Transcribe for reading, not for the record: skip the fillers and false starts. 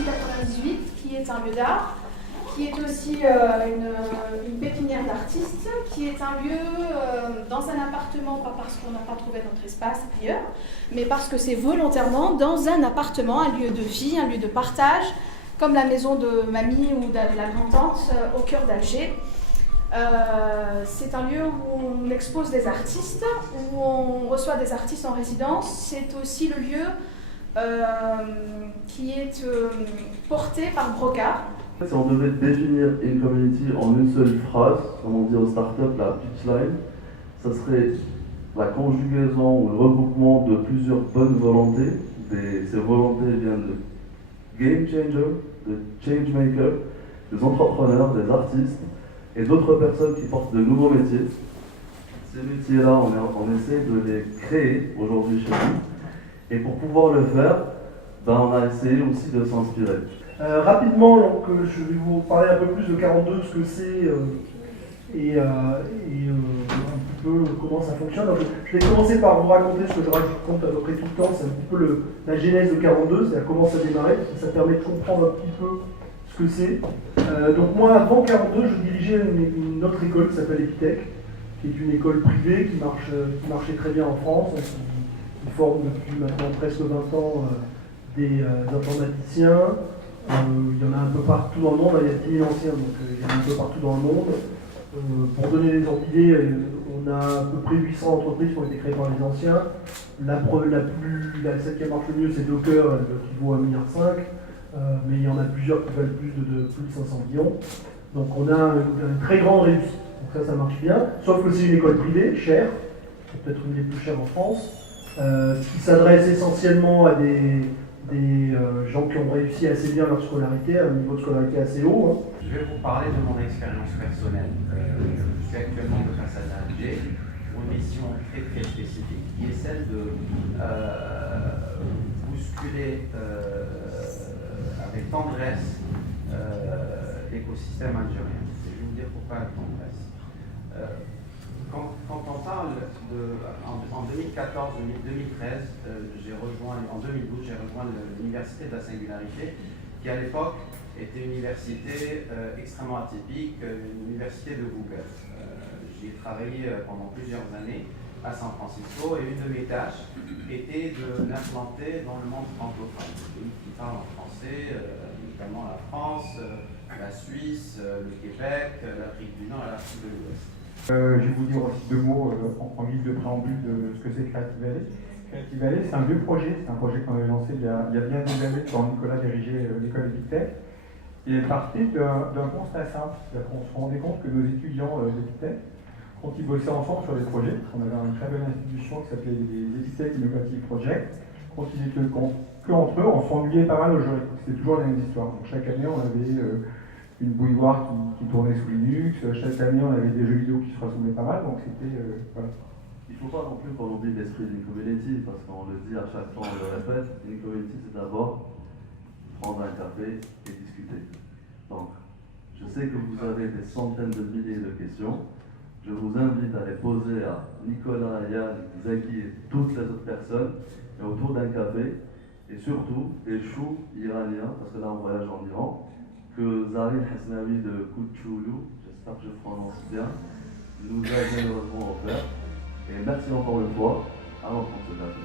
1898, qui est un lieu d'art, qui est aussi une pépinière d'artistes, qui est un lieu dans un appartement, pas parce qu'on n'a pas trouvé notre espace ailleurs, mais parce que c'est volontairement dans un appartement, un lieu de vie, un lieu de partage, comme la maison de mamie ou de la grand-tante au cœur d'Alger. C'est un lieu où on expose des artistes, où on reçoit des artistes en résidence. C'est aussi le lieu qui est porté par Brocard. Si on devait définir In-Community en une seule phrase, comme on dit aux startups, la pitchline, ça serait la conjugaison ou le regroupement de plusieurs bonnes volontés. Ces volontés viennent de game changer, de change maker, des entrepreneurs, des artistes et d'autres personnes qui portent de nouveaux métiers. Ces métiers-là, on essaie de les créer aujourd'hui chez nous. Et pour pouvoir le faire, on a essayé aussi de s'inspirer. Rapidement, donc, je vais vous parler un peu plus de 42, ce que c'est et un petit peu comment ça fonctionne. Donc, je vais commencer par vous raconter ce que je raconte à peu près tout le temps, c'est un petit peu la genèse de 42, c'est-à-dire comment ça a démarré, ça permet de comprendre un petit peu ce que c'est. Donc moi, avant 42, je dirigeais une autre école qui s'appelle Epitech, qui est une école privée qui marchait très bien en France, qui forme depuis maintenant presque 20 ans des informaticiens. Il y en a un peu partout dans le monde, il y a 10 000 anciens, donc il y en a un peu partout dans le monde. Pour donner des ordres d'idées, on a à peu près 800 entreprises qui ont été créées par les anciens. Celle qui marche le mieux, c'est Docker, qui vaut 1,5 milliard. Mais il y en a plusieurs qui valent plus de 500 millions. Donc on a une très grande réussite. Donc ça marche bien. Sauf que c'est une école privée, chère, c'est peut-être une des plus chères en France, qui s'adresse essentiellement à des gens qui ont réussi assez bien leur scolarité, à un niveau de scolarité assez haut. Je vais vous parler de mon expérience personnelle. Je suis actuellement de passage à Alger pour une mission très très spécifique qui est celle de bousculer avec tendresse l'écosystème algérien. Je vais vous dire pourquoi avec tendresse. Quand on parle en 2014-2013, en 2012, j'ai rejoint l'Université de la Singularité, qui à l'époque était une université extrêmement atypique, une université de Google. J'y ai travaillé pendant plusieurs années à San Francisco et une de mes tâches était de l'implanter dans le monde francophone, des pays qui parlent en français, notamment la France, la Suisse, le Québec, l'Afrique du Nord et l'Afrique de l'Ouest. Je vais vous dire aussi deux mots en guise de préambule de ce que c'est Creative Valley. Creative Valley, c'est un vieux projet, c'est un projet qu'on avait lancé il y a bien des années quand Nicolas dirigeait l'école Epitech. Et il est parti d'un constat simple, c'est-à-dire qu'on se rendait compte que nos étudiants d'Epitech, quand ils bossaient ensemble sur des projets, on avait une très bonne institution qui s'appelait les Epitech Innovative Project, quand ils étaient que entre eux, on s'ennuyait pas mal au jeu. C'était toujours la même histoire. Donc chaque année, on avait une bouilloire qui tournait sous Linux. Chaque année, on avait des jeux vidéo qui se ressemblaient pas mal, donc c'était... voilà. Il ne faut pas non plus qu'on oublie l'esprit d'In-Community, parce qu'on le dit à chaque fois, on le répète, In-Community c'est d'abord prendre un café et discuter. Donc, je sais que vous avez des centaines de milliers de questions. Je vous invite à les poser à Nicolas, Yann, Zaki et toutes les autres personnes, et autour d'un café, et surtout, les choux iraniens, parce que là on voyage en Iran, que Zarine Hasnawi de Kouchoulou, j'espère que je prononce bien, nous a généreusement offert. Et merci encore une fois, avant qu'on se café.